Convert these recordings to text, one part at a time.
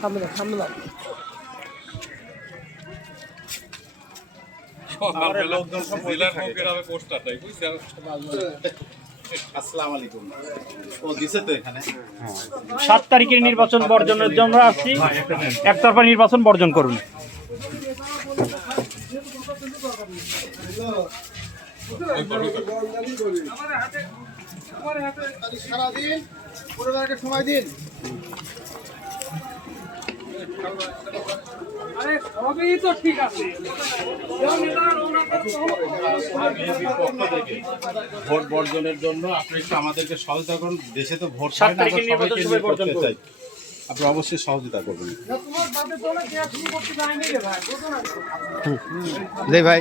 সামনে দাও, সামনে দাও। সাত তারিখের নির্বাচন বর্জনের জন্য আসছি। একতরফা নির্বাচন বর্জন করুন। সারাদিন পরিবারকে সময় দিন। ভোট বর্জনের জন্য আপনি একটু আমাদেরকে সহযোগিতা করুন। দেশে তো ভোট চাই। আপনি অবশ্যই সহযোগিতা করবেন। ভাই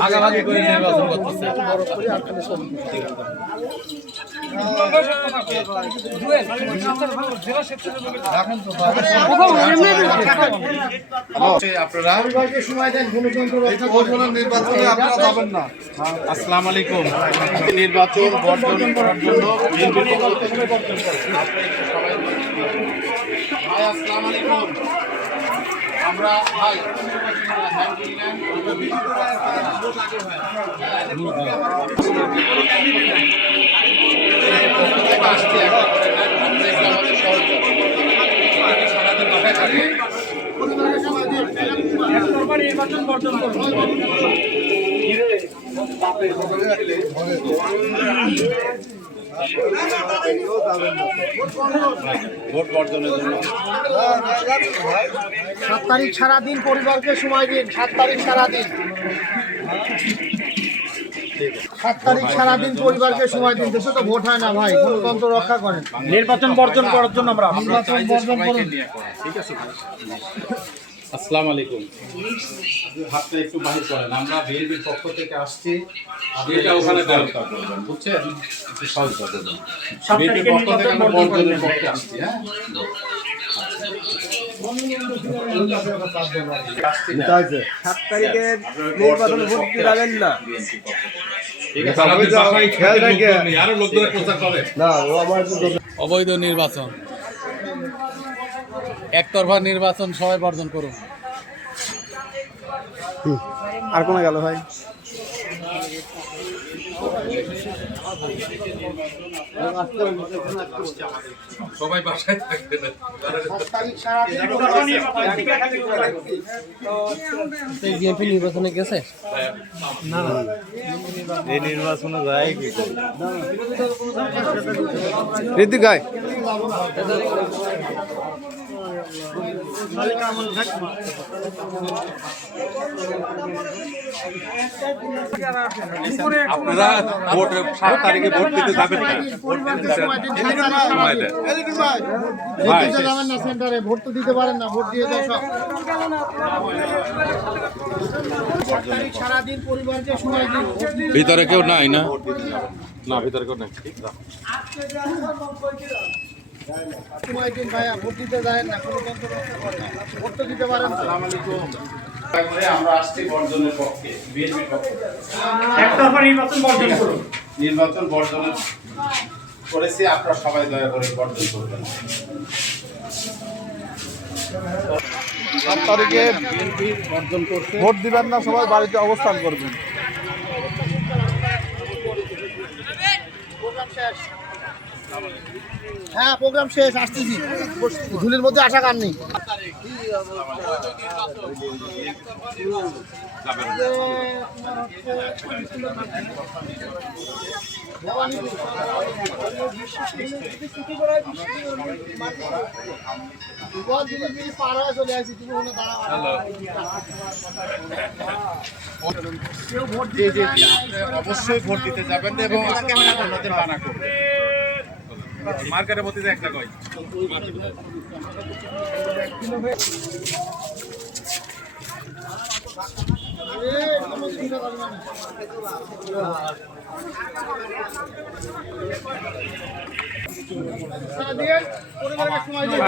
ভাগাভাগি করে নির্বাচন করতেছে। আপনারা? সময় দেন গণতন্ত্র রক্ষা করুন। নির্বাচনে আপনারা যাবেন না। আসসালামু আলাইকুম নির্বাচন বর্জন করার জন্য সবাই আসসালামু আলাইকুম আমরা আসছে একটু আমাদের সহযোগিতা সারাদিন বাসায় থাকি নির্বাচন বর্জন করুন ভোট বর্জনের জন্য সাত তারিখ সারাদিন পরিবারকে সময় দিন সাত তারিখ সারাদিন সাত তারিখ সারাদিন পরিবারকে সময় দিন দেশে তো ভোট হয় না ভাই গণতন্ত্র রক্ষা করেন নির্বাচন বর্জন করার জন্য আমরা আসছি। আমরা চাই যে সবাইকে নিয়ে করা। ঠিক আছে? আসসালামু আলাইকুম। হাতটা একটু বাহির করেন আমরা বিএনপির পক্ষ থেকে আসছি। এটা ওখানে করবেন বুঝছেন? একটু সহযোগিতা করবেন। সাত বিএনপির পক্ষ থেকে আমরা বর্জনের পক্ষে আসছি হ্যাঁ? সাত তারিখে নির্বাচনে ভোট দিতে না। না ও আমার অবৈধ নির্বাচন। একতরফা নির্বাচন সবাই বর্জন করুন। আর কোনে গেল ভাই? সবাই বাসায় থাকবে না। সাত তারিখ সারাদিন বিএনপি নির্বাচনে গেছে ঋতিক গায় আপনারা ভোট সাত তারিখে ভোট দিতে যাবেন না। ভোট দিতে না সেন্টারে ভোট তো দিতে পারেন না ভোট দিয়ে ভিতরে কেউ নাই না? না ভিতরে কেউ নাই। সময় দিন ভাইয়া ভোট দিতে যায় না কোনো তন্ত্র রক্ষা করে না। ভোট তো দিতে পারেন না আমরা আসছি বর্জনের পক্ষে বিএনপির পক্ষে। নির্বাচন বর্জন করুন। নির্বাচন বর্জনের করেছি আপনারা সবাই দয়া করে বর্জন করবেন। সাত তারিখে বর্জন ভোট দিবেন না সবাই বাড়িতে অবস্থান করবেন। হ্যাঁ প্রোগ্রাম শেষ, আসতেছি। ঝুলির মধ্যে আসা কার নেই? অবশ্যই ভোট দিতে যাবেন এবং আপনাদের মানা করবেন মার্কেটের মধ্যে যে একটা কই এ, কোনো চিন্তা করবে না। তারা দিয়ে পরিবারকে সময় দিন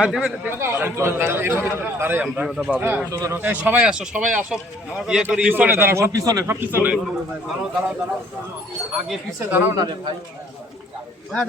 তারাই আমরা এই সবাই আসো সবাই আসো। ইয়ে করি পিছনে দাঁড়াও সব পিছনে সব পিছনে। আগে পিছে দাঁড়াও না রে ভাই। হ্যাঁ